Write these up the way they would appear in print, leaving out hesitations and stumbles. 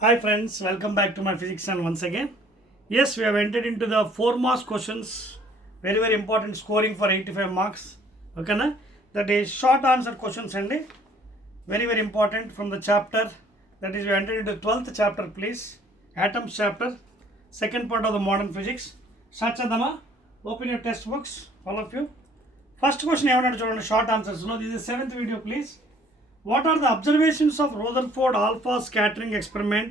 Hi friends, welcome back to my physics channel once again. Yes, we have entered into the 4 marks questions. Very important scoring for 85 marks. Okay na? That is short answer questions and very important from the chapter. That is we entered into 12th chapter please. Atoms chapter. Second part of the modern physics. Start chedama. Open your textbooks, all of you. First question ఏమన్నాడు చూడండి short answers. No, this is 7th video please. What are the observations of Rutherford alpha scattering experiment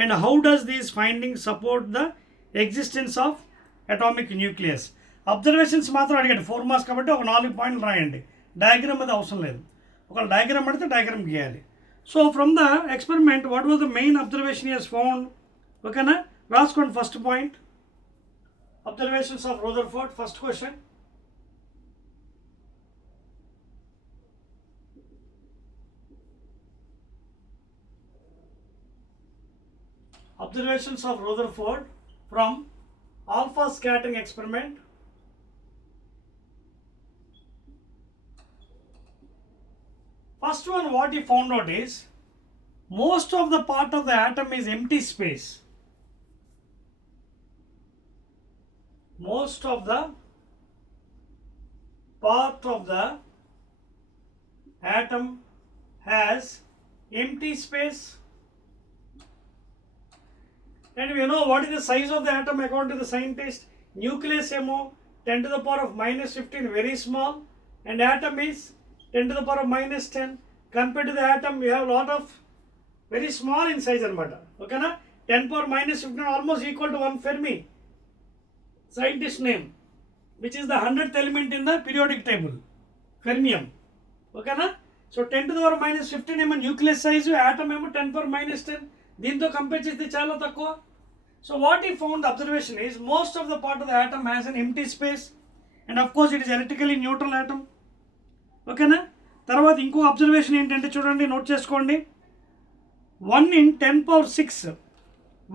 and how does these findings support the existence of atomic nucleus? Observations మాత్రం అడిగాడు 4 marks కాబట్టి ఒక 4 పాయింట్లు రాయండి. Diagram అది అవసరం లేదు. ఒక డయాగ్రామ్ అడిగితే డయాగ్రామ్ గీయాలి. So from the experiment what was the main observation he has found? ఓకేనా, రాసుకోండి first point. Observations of Rutherford. First question. Observations of Rutherford from alpha scattering experiment. First one, what he found out is most of the part of the atom is empty space. Most of the part of the atom has empty space. And we know what is the size of the atom according to the scientist. Nucleus emo 10 to the power of minus 15, very small, and atom is 10 to the power of minus 10. Compared to the atom, we have a lot of very small in size anamata. Okay na? 10 power minus 15 almost equal to 1 Fermi. Scientist name, which is the 100th element in the periodic table, fermium. Okay na? So 10 to the power minus 15 emo nucleus size, atom emo 10 power minus 10. దీంతో compare చేస్తే చాలా తక్కువ. So what he found, the observation is most of the part of the atom has an empty space and of course it is electrically neutral atom. ఓకేనా. తర్వాత ఇంకో observation ఏంటంటే చూడండి, note చేసుకోండి. 1 in 10 power 6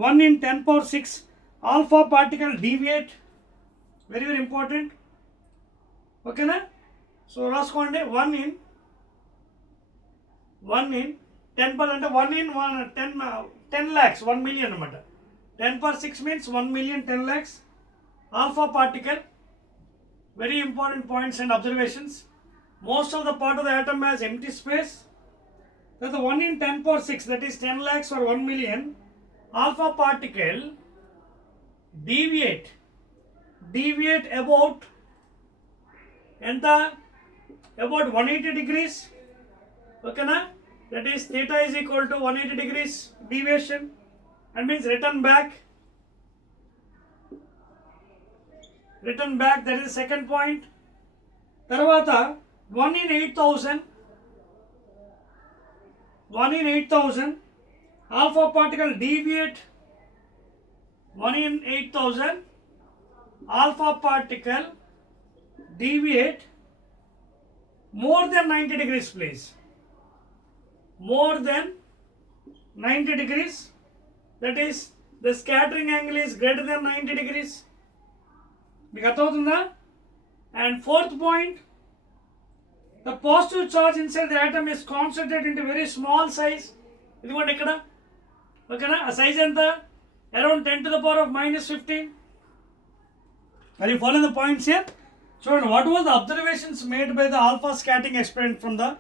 1 in 10 power 6 alpha particle deviate. very important. ఓకేనా. So రాసుకోండి 1 in 10 power అంటే 1 in 10 lakhs 1 million అనమాట. 10 power 6 means 1 million 10 lakhs alpha particle. Very important points and observations. Most of the part of the atom has empty space. So the 1 in 10 power 6, that is 10 lakhs or 1 million alpha particle deviate about about 180 degrees. Okay na? That is theta is equal to 180 degrees deviation, and means return back. That is the second point. Tarvata 1 in 8,000 alpha particle deviate. 1 in 8,000 alpha particle deviate more than 90 degrees please. More than 90 degrees, that is the scattering angle is greater than 90 degrees. మీకు అర్థమవుతుందా? And fourth point, the positive charge inside the atom is concentrated into very small size. ఇదిగోండి ఇక్కడ. ఓకేనా, ఆ size ఎంత? Around 10 to the power of minus 15. Are you following the points here? So what was the observations made by the alpha scattering experiment from the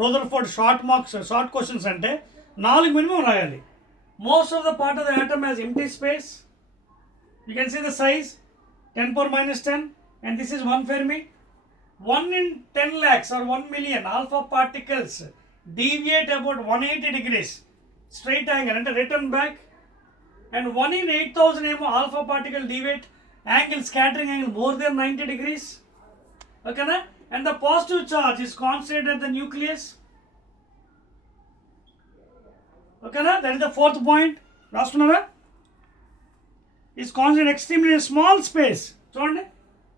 Rutherford? short marks, short questions అంటే 4 minimum రాయాలి. Most of the part of the atom has empty space. You can see the size 10 power minus 10, and this is 1 Fermi. 1 in 10 lakhs or 1 million alpha particles deviate about 180 degrees straight angle and return back, and 1 in 8,000 emo alpha particle deviate angle, scattering angle more than 90 degrees. Okay na? And the positive charge is concentrated at the nucleus. Okay na? That is the fourth point. రాస్తున్నారా? Is concentrated extremely in a small space. చూడండి,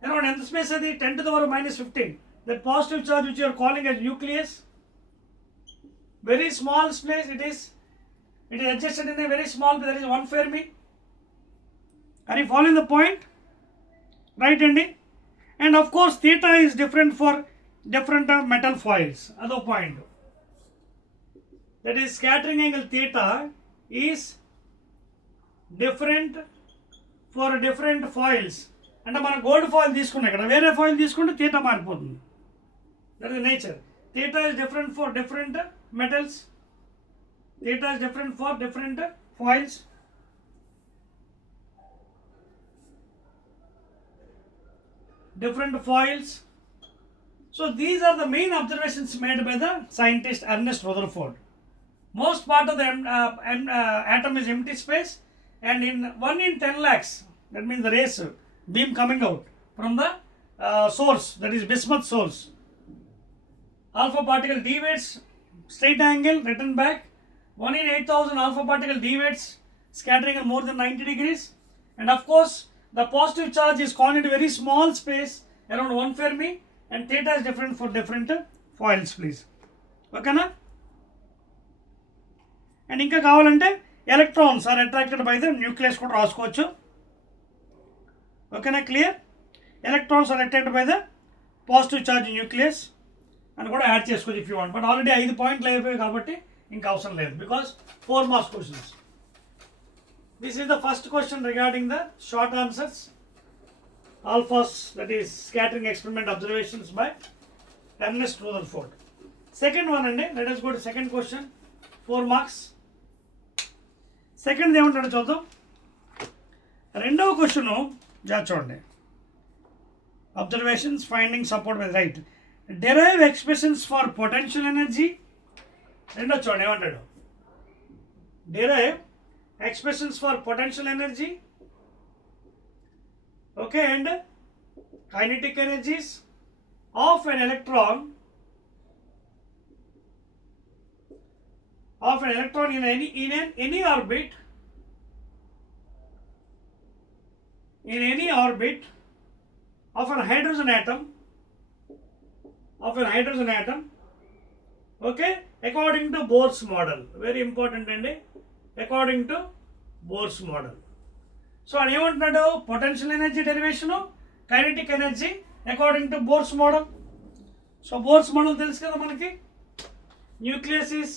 around ఎంత space అది? 10 to the power minus 15. That positive charge which you are calling as nucleus, very small space it is adjusted in a very small, that is 1 Fermi. Are you following the point? Right అండి. And of course theta is different for different metal foils. Other point, that is scattering angle theta is different for different foils. అంటే మన gold foil తీసుకున్నాం ఇక్కడ, వేరే foil తీసుకుంటే theta మారిపోతుంది. That is nature. Theta is different for different metals. Theta is different for different foils. Different foils. So these are the main observations made by the scientist Ernest Rutherford. Most part of the atom is empty space, and in 1 in 10 lakhs, that means the rays beam coming out from the source, that is bismuth source. Alpha particle deviates straight angle, return back. 1 in 8,000 alpha particle deviates, scattering at more than 90 degrees. And of course, the positive charge is caught into very small space around 1 Fermi, and theta is different for different foils, please. Okay na? And inka kavalante electrons are attracted by the nucleus kuda raskochu. Okay na, clear? Electrons are attracted by the positive charge nucleus and kuda add chesukochu if you want, but already 5 points అయిపోయాయి కాబట్టి ఇంకా అవసరం లేదు, because 4 marks questions. This is the first question regarding the short answers. Alphas, that is scattering experiment observations by Ernest Rutherford. Second one, and let us go to second question, 4 marks. Second ఏమంటాడో చూద్దాం. రెండవ question చూడండి. Observations, finding, support with right. Derive expressions for potential energy. రెండో చూడండి ఏమంటాడు. Derive expressions for potential energy, okay, and kinetic energies of an electron in any orbit of a hydrogen atom, okay, according to Bohr's model. Very important అండి, according to Bohr's model. So and ఏమంటున్నాడు, potential energy derivation, kinetic energy according to Bohr's model. So Bohr's model తెలుసు కదా మనకి. Nucleus is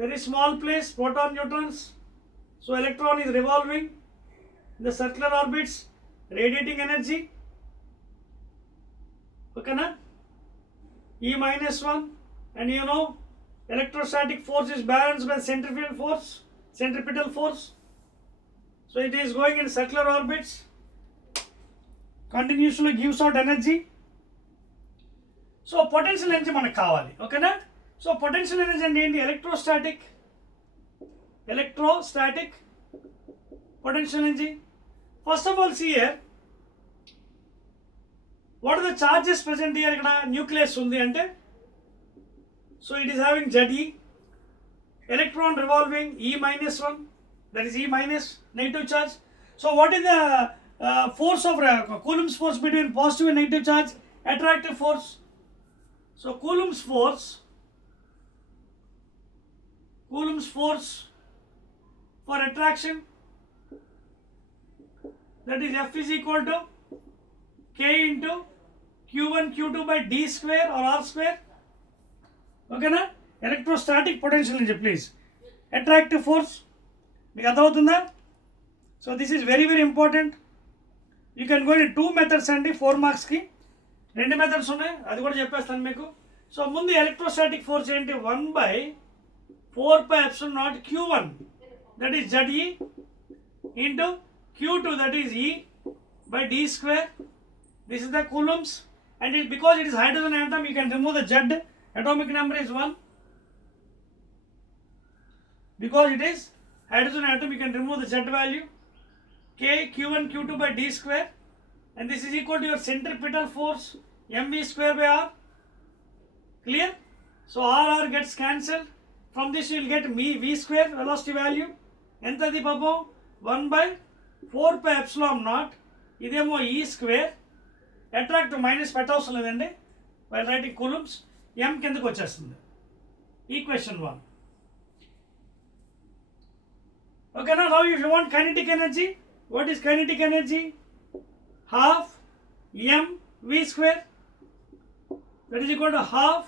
very small place, proton neutrons. So electron is revolving in the circular orbits, radiating energy. ఓకేనా? E-1, and you know electrostatic force is balanced by centripetal force. So it is going in circular orbits, continuously gives out energy. So potential energy మనకు కావాలి, ఓకేనా? So potential energy అంటే ఏంటి? electrostatic potential energy. First of all, see here, what are the charges present here? ఇక్కడ nucleus ఉంది అంటే, so it is having Ze, electron revolving E-1, that is E-, negative charge. So what is the force of Coulomb's force between positive and negative charge? Attractive force. So Coulomb's force for attraction, that is F is equal to K into Q1 Q2 by D square or R square. Okay na? Electrostatic potential energy, please. Attractive force, మీకు అర్థమవుతుందా? So this is very very important. You can go in 2 methods అండి, 4 marksకి 2 methods ఉన్నాయి, అది కూడా చెప్పేస్తాను మీకు. So ముందు electrostatic force ఏంటి? 1/4πε0 Q1, that is Ze, into Q2, that is E by D square. This is the coulombs, and because it is hydrogen atom, you can remove the Z. Atomic number is 1. Because it is hydrogen atom, you can remove the Z value. K Q1 Q2 by D square, and this is equal to your centripetal force mv square by r. Clear? So r gets cancelled. From this you will get v square velocity value. Entadi pabo 1/4πε0. ఇదేమో E square. Attract minus పెట్టవసరం లేదండి, while writing coulombs. M కిందకు వచ్చేస్తుంది. Equation 1. Okay, now if you want kinetic energy, what is kinetic energy? Half m v square, that is equal to half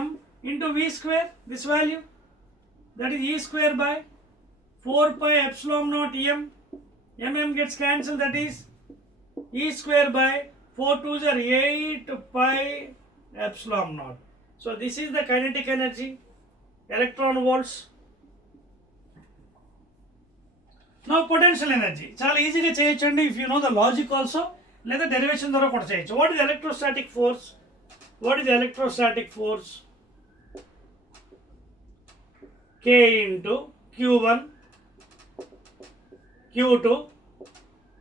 m into v square, this value. that is E square by 4 pi epsilon naught m. M gets cancelled, that is E square by 4 2s are 8 pi epsilon naught. So this is the kinetic energy, electron volts. Now potential energy. Chala easy ga cheyachandi if you know the logic also. Let the derivation dwara kuda cheyachu. What is the electrostatic force? What is the electrostatic force? K into Q1, Q2,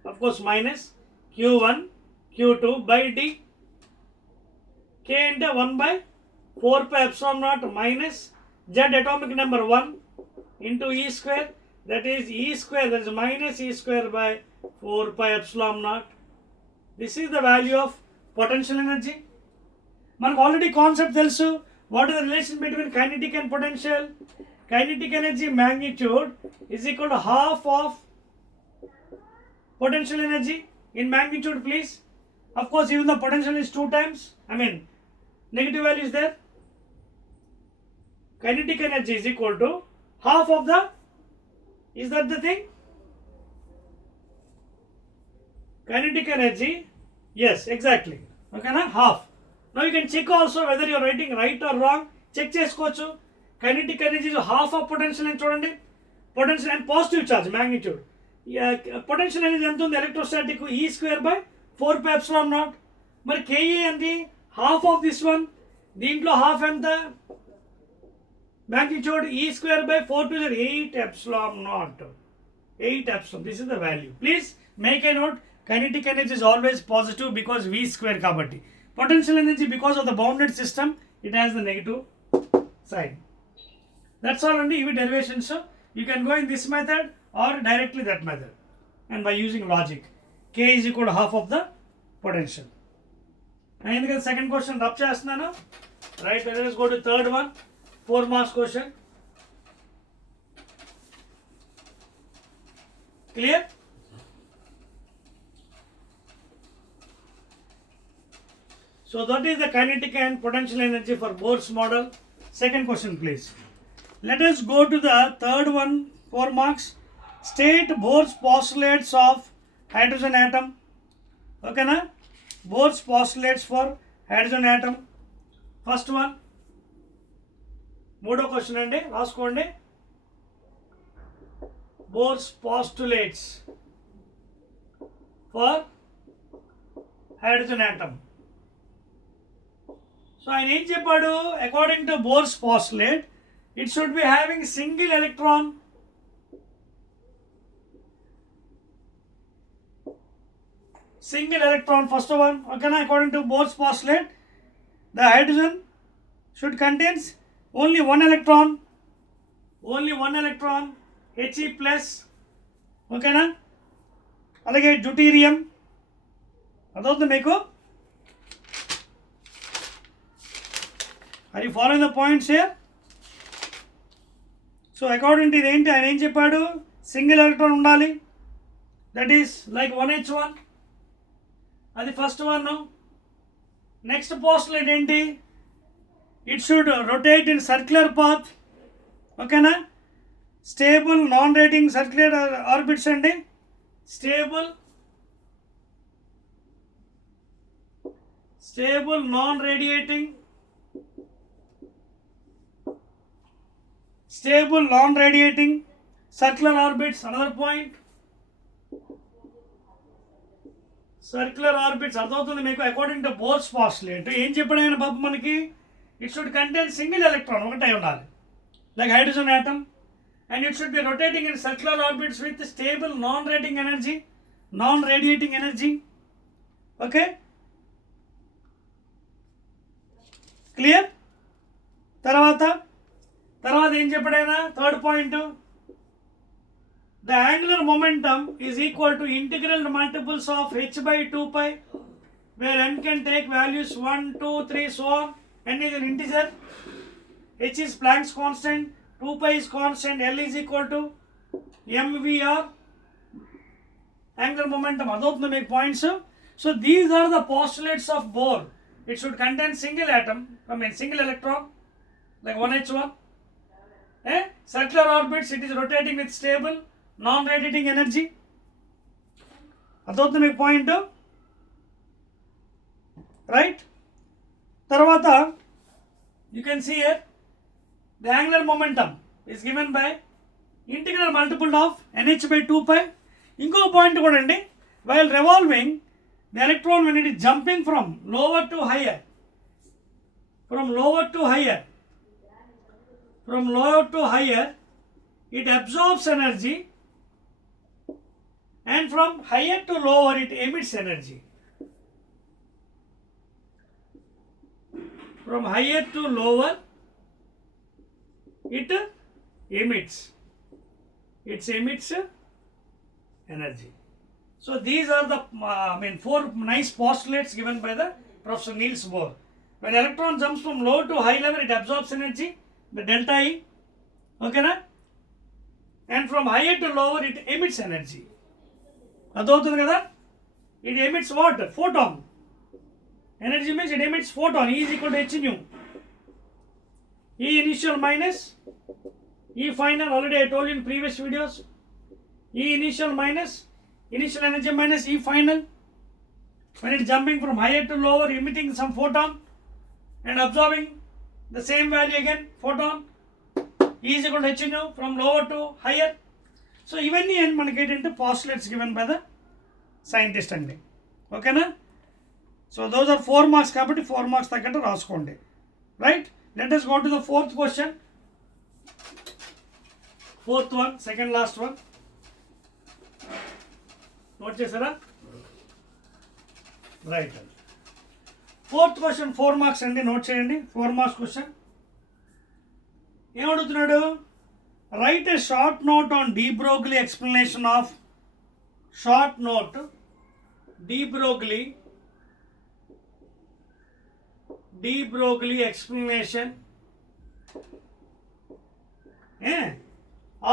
of course minus Q1, Q2 by D. K into 1 by 4 pi epsilon naught minus Z atomic number 1 into E square, that is E square, that is minus E square by 4 pi epsilon naught. This is the value of potential energy. మనకు already concept తెలుసు. What is the relation between kinetic and potential? Kinetic energy magnitude is equal to half of potential energy in magnitude, please. Of course, even the potential is 2 times. I mean, negative value is there. Kinetic energy is equal to half of the. Is that the thing? Kinetic energy. Yes, exactly. Okay, na half. Now you can check also whether you are writing right or wrong. Check cheskochu. Kinetic energy is half of potential and chudandi. Potential and positive charge magnitude. Potential energy ఎంత ఉంది electrostatic E square by 4 pi epsilon naught. మరి Ka ఏంటి? Half of this one. దీంట్లో half ఎంత? Magnitude E square by 4 to the 8 epsilon naught. 8 epsilon. This is the value. Please make a note. Kinetic energy is always positive because V square kabatti. Potential energy, because of the bounded system, it has the negative sign. That's all only EV derivation. So you can go in this method or directly that method, and by using logic. K is equal to half of the potential. And the second question rub chestunana. Right, let us go to third one. 4 marks question. Clear? So that is the kinetic and potential energy for Bohr's model. Second question, please. Let us go to the third one, 4 marks. State Bohr's postulates of hydrogen atom. Okay, na? Bohr's postulates for hydrogen atom. First one. మూడో question అండి, రాసుకోండి. Bohr's postulates for hydrogen atom. So ఆయన ఏం చెప్పాడు? According to Bohr's postulate, it should be having single electron. Single electron, first one. Okay, na? According to Bohr's postulate, the hydrogen should contains only one electron. Only one electron. He plus. Okay, na? అలాగే deuterium. అదవుతుంది మీకు? Are you following the points here? So according to ఏంటి ఆయన ఏం చెప్పాడు? Single electron ఉండాలి. That is like 1h1. అది first one. Next postulate ఏంటి? It should rotate in circular path. ఓకేనా? Stable non rating circular orbits అండి. Stable non radiating, stable non-radiating circular orbits. Another point, circular orbits అర్థమవుతుంది మీకు? According to bores postulate ఏం చెప్పాడు ఆయన బాబు మనకి? It should contain single electron, ఒకటే ఉండాలి, like hydrogen atom. And it should be rotating in circular orbits with stable non rating energy, non radiating energy. Okay, clear? తర్వాత ఏం చెప్పాడైనా? Third point, the angular momentum is equal to integral multiples of h by 2 pi, where n can take values 1, 2, 3, so on. n is an integer, h is Planck's constant, 2 pi is constant, L is equal to mvr, angular momentum. అదవుతుంది మీకు points. So these are the postulates of Bohr. It should contain single atom, I mean single electron, like 1h1. circular orbits, it is rotating with stable non-radiating energy. అదవుతుంది మీకు point, right? తర్వాత you can see here the angular momentum is given by integral multiple of nh by 2 pi. ఇంకో point కూడా అండి, while revolving the electron when it is jumping from lower to higher, from lower to higher, it absorbs energy, and from higher to lower it emits energy. From higher to lower it emits energy. So these are the four nice postulates given by the Professor Niels Bohr. When electron jumps from low to high level, it absorbs energy, the delta E, okay na? And from higher to lower, it emits energy. అదవుతుంది కదా? It emits what? Photon. Energy means it emits photon. E is equal to h nu. E initial minus E final. Already I told you in previous videos. E initial minus initial energy minus E final. When it is jumping from higher to lower, emitting some photon and absorbing the same value again, photon. E is equal to h nu from lower to higher. So ఇవన్నీ మనకి ఏంటంటే postulates given by the scientist అండి, ఓకేనా? So those are 4 marks కాబట్టి 4 marks తగ్గట్టు రాసుకోండి, right? Let us go to the fourth question. Fourth one, second last one. Note చేశారా? Right. Fourth question 4 marks అండి, నోట్ చేయండి. 4 మార్క్స్ క్వశ్చన్ ఏమడుగుతున్నాడు? Write a short note on de Broglie explanation of short note de Broglie explanation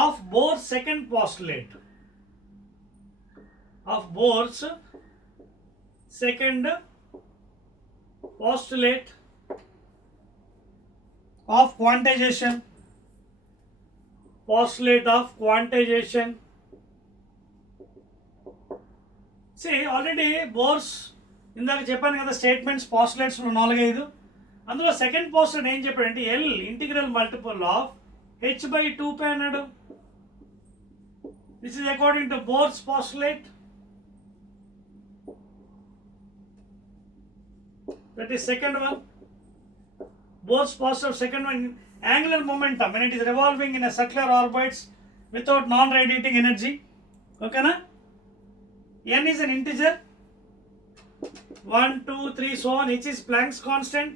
of Bohr's second postulate, of Bohr's second postulate of quantization, postulate of quantization. See, already Bohr's ఇందాక చెప్పాను కదా statements postulates 4-5. అందులో second postulate ఏం చెప్పాడంటే L integral multiple of h by 2 pi అన్నాడు. This is according to Bohr's postulate. That is second one. Bohr's postulate second one, angular momentum when it is revolving in a circular orbits without non-radiating energy. Okay na? N is an integer. 1, 2, 3, so on. H is Planck's constant.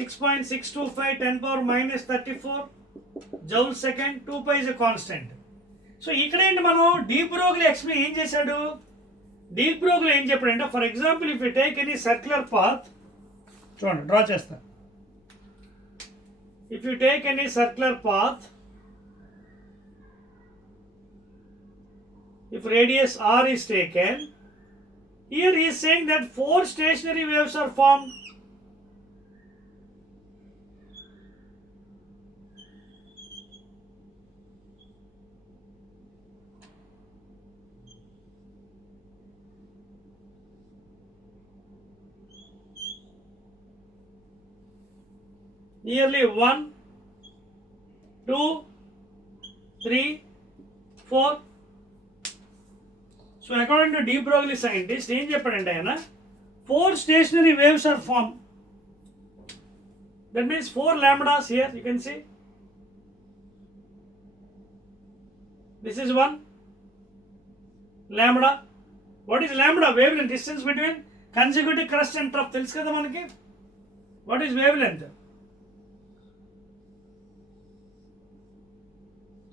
6.625 10 power minus 34 joule second. 2 pi is a constant. So ఇక్కడ ఏంటి మనం de Broglie explain ఏం చేశాడు? de Broglie ఏం చెప్పాడంటే, for example if you take any circular path, చూడండి draw చేస్తా. If you take any circular path, if radius r is taken, here he is saying that 4 stationary waves are formed. Nearly 1, 2, 3, 4. So according to de Broglie scientist, ఏం చెప్పాడంటే ఆయన 4 stationary waves are formed. That means 4 lambdas here, you can see. This is 1 lambda. What is lambda? Wavelength, distance between consecutive crust and trough. తెలుసు కదా మనకి. What is wavelength?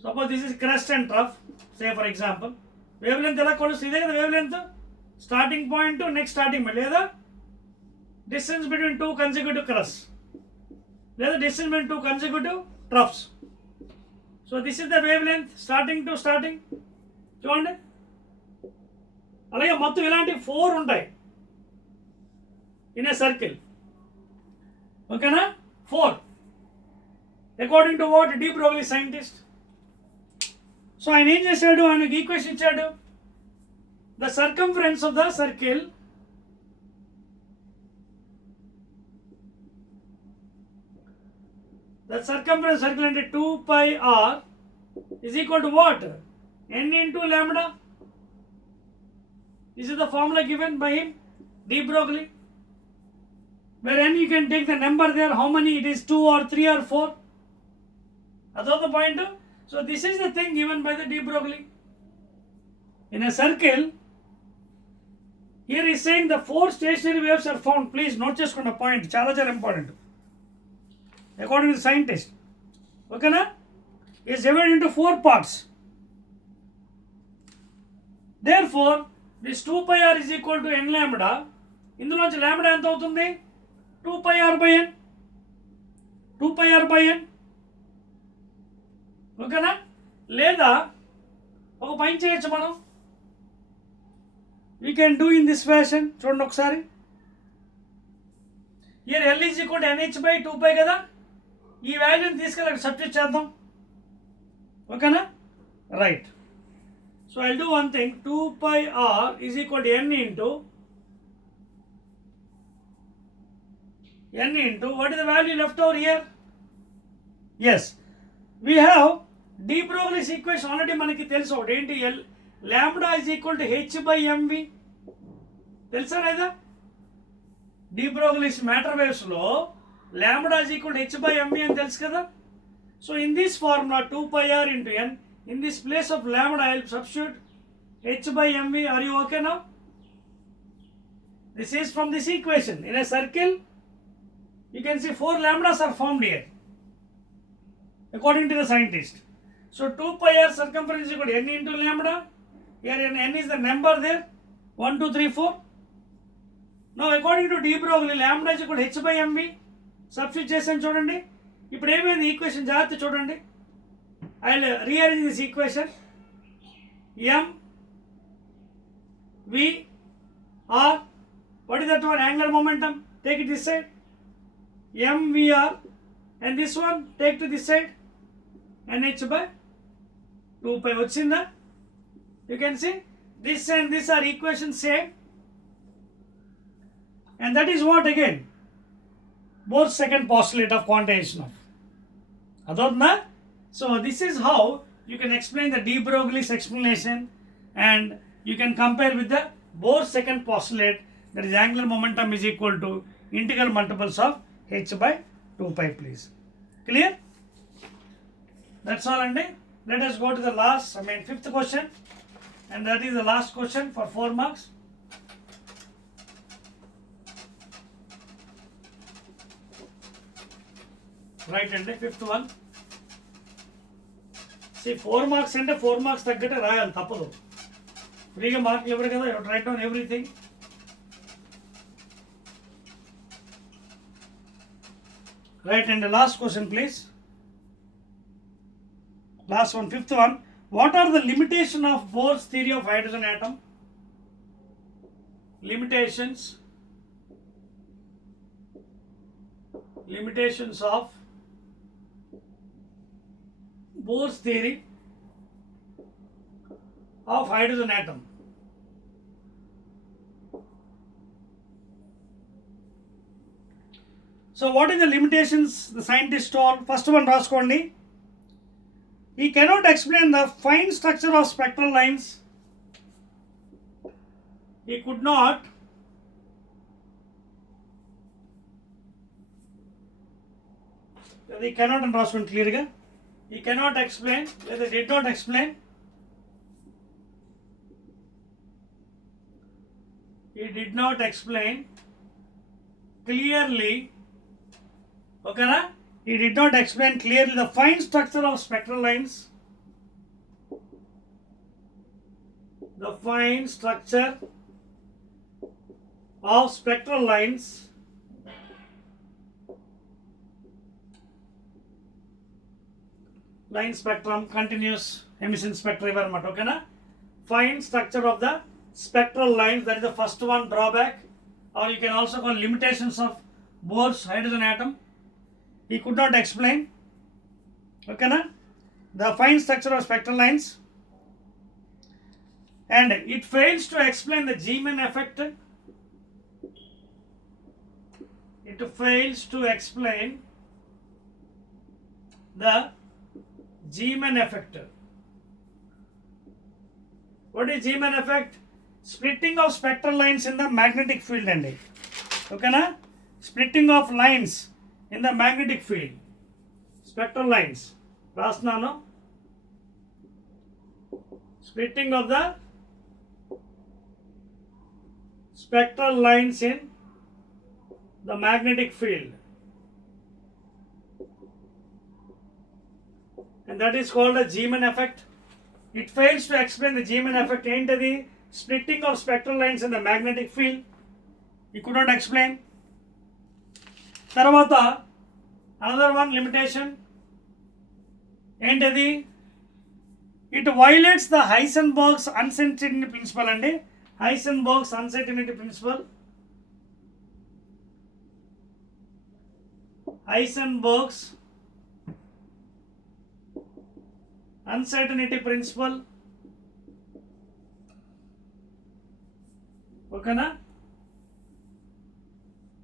Suppose this is crust and trough, say for example. Wavelength ఎలా కొలుస్తుంది? ఇదే కదా wavelength. Starting point to next starting point. లేదా distance between 2 consecutive crusts. లేదా distance between 2 consecutive troughs. So this is the wavelength starting to starting. చూడండి. అలాగే మొత్తం ఇలాంటి 4 ఉంటాయి in a circle. ఓకేనా? 4. According to what? De Broglie scientist. So ఆయన ఏం చేశాడు, ఆయనకు ఈక్వేషన్ ఇచ్చాడు. The circumference of the circle అంటే 2 pi r is equal to what? N into lambda. This is the formula given by him, de Broglie. Where n you can take the number there, how many it is, 2 or 3 or 4. That's the point. So this is the thing given by the de Broglie. In a circle, here is saying the 4 stationary waves are found. Please note just on a point, chala important. According to the scientist, okay na, is divided into 4 parts. Therefore, this 2 pi r is equal to n lambda. ఇందులోంచి lambda ఎంత అవుతుంది? 2 pi r by n. 2 pi r by n. ఓకేనా? లేదా ఒక పని చేయొచ్చు మనం. We can do in this fashion. చూడండి ఒకసారి. Here L is equal to NH by 2 pi కదా. ఈ వాల్యూని తీసుకెళ్ళి సబ్స్టిట్యూట్ చేద్దాం. ఓకేనా? Right. So I'll do one thing. 2 pi r is equal to n into what is the value left over here? Yes, we have de Broglie's equation already మనకి తెలుసు. ఏంటి? lambda is equal to h by mv. తెలుసా లేదా? de Broglie's matter waves లో lambda is equal to h by mv అని తెలుసు కదా. So in this formula 2 pi r into n, in this place of lambda I will substitute h by mv. Are you okay now? This is from this equation. In a circle, you can see 4 lambdas are formed here, according to the scientist. So 2 pi r circumference is equal to n into lambda. Here n is the number there, 1, 2, 3, 4. Now according to de Broglie, lambda is equal to h by mv. Substitute చేసాను చూడండి. ఇప్పుడు ఏమైంది equation జాగ్రత్త చూడండి. I will rearrange this equation. M V R, what is that one? Angular momentum. Take it this side. M V R, and this one take to this side. And h by 2 pi వచ్చిందా? You can see this and this are equations same. And that is what again? Bohr's second postulate of quantization of. Adhodna? So this is how you can explain the de Broglie's explanation, and you can compare with the Bohr's second postulate, that is angular momentum is equal to integral multiples of h by 2 pi. Please. Clear? That's all, and let us go to the last, fifth question, and that is the last question for 4 marks. Right, and fifth one. See, 4 marks and 4 marks తగ్గట్టే రాయాలి, తప్పదు. ఫ్రీగా మార్కులు ఇవ్వరు కదా. You write down everything. Right, and the last question, please. Last one, fifth one. What are the limitations of Bohr's theory of hydrogen atom? Limitations of Bohr's theory of hydrogen atom. So what is the limitations the scientist told? First one రాసుకోండి. He cannot explain the fine structure of spectral lines. He could not he cannot and రాసుకోండి క్లియర్గా. He cannot explain, whether did not explain. He did not explain clearly. Okay, na? He did not explain clearly the fine structure of spectral lines. The fine structure of spectral lines line spectrum, continuous emission spectrum ఇవ్వనమాట. ఓకేనా? Fine structure of the spectral lines, that is the first one drawback, or you can also call limitations of Bohr's hydrogen atom. He could not explain. Okay na? The fine structure of spectral lines, and it fails to explain the G-man effect. It fails to explain the G-man effect. What is G-man effect? Splitting of spectral lines in the magnetic field andi. Okay na? Splitting of lines in the magnetic field. Spectral lines. Rasnano. Splitting of the spectral lines in the magnetic field, and that is called a G-man effect. It fails to explain the G-man effect into the splitting of spectral lines in the magnetic field. It could not explain. Taravata, another one limitation. Into it violates the Heisenberg's uncertainty principle and Heisenberg's uncertainty principle. Heisenberg's uncertainty principle. Okay na?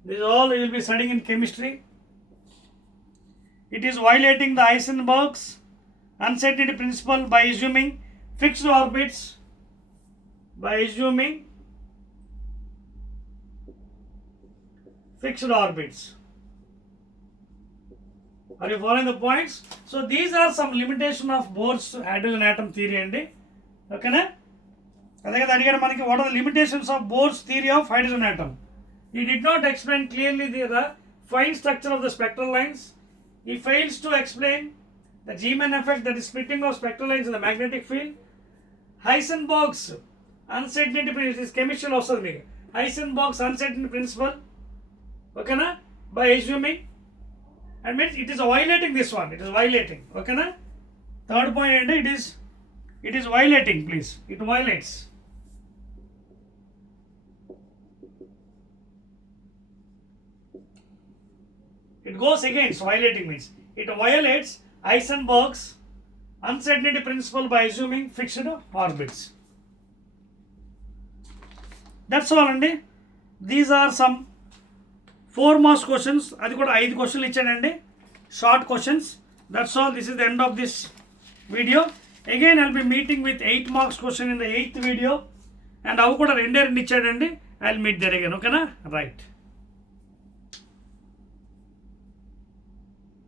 This all you will be studying in chemistry. It is violating the Heisenberg's uncertainty principle by assuming fixed orbits. By assuming fixed orbits. Are you following the points? So these are some limitation of Bohr's hydrogen atom theory andi. Okay na? What are the limitations of Bohr's theory of hydrogen atom? He did not explain clearly the fine structure of the spectral lines. He fails to explain the G-man effect, that is splitting of spectral lines in the magnetic field. Heisenberg's uncertainty principle is chemical also. Heisenberg's uncertainty principle. Okay na? By assuming, and means it is violating this one. It is violating. Okay na? Third point, it is violating. Please, it violates. It goes against. Violating means it violates Heisenberg's uncertainty principle by assuming fixed orbits. That's all andi. These are some 4 marks questions. Adi kuda 5 questions ichadandi. Short questions. That's all. This is the end of this video. Again, I'll be meeting with 8 marks question in the 8th video. And avu kuda 2 ichadandi. I'll meet there again. Okay na? Right.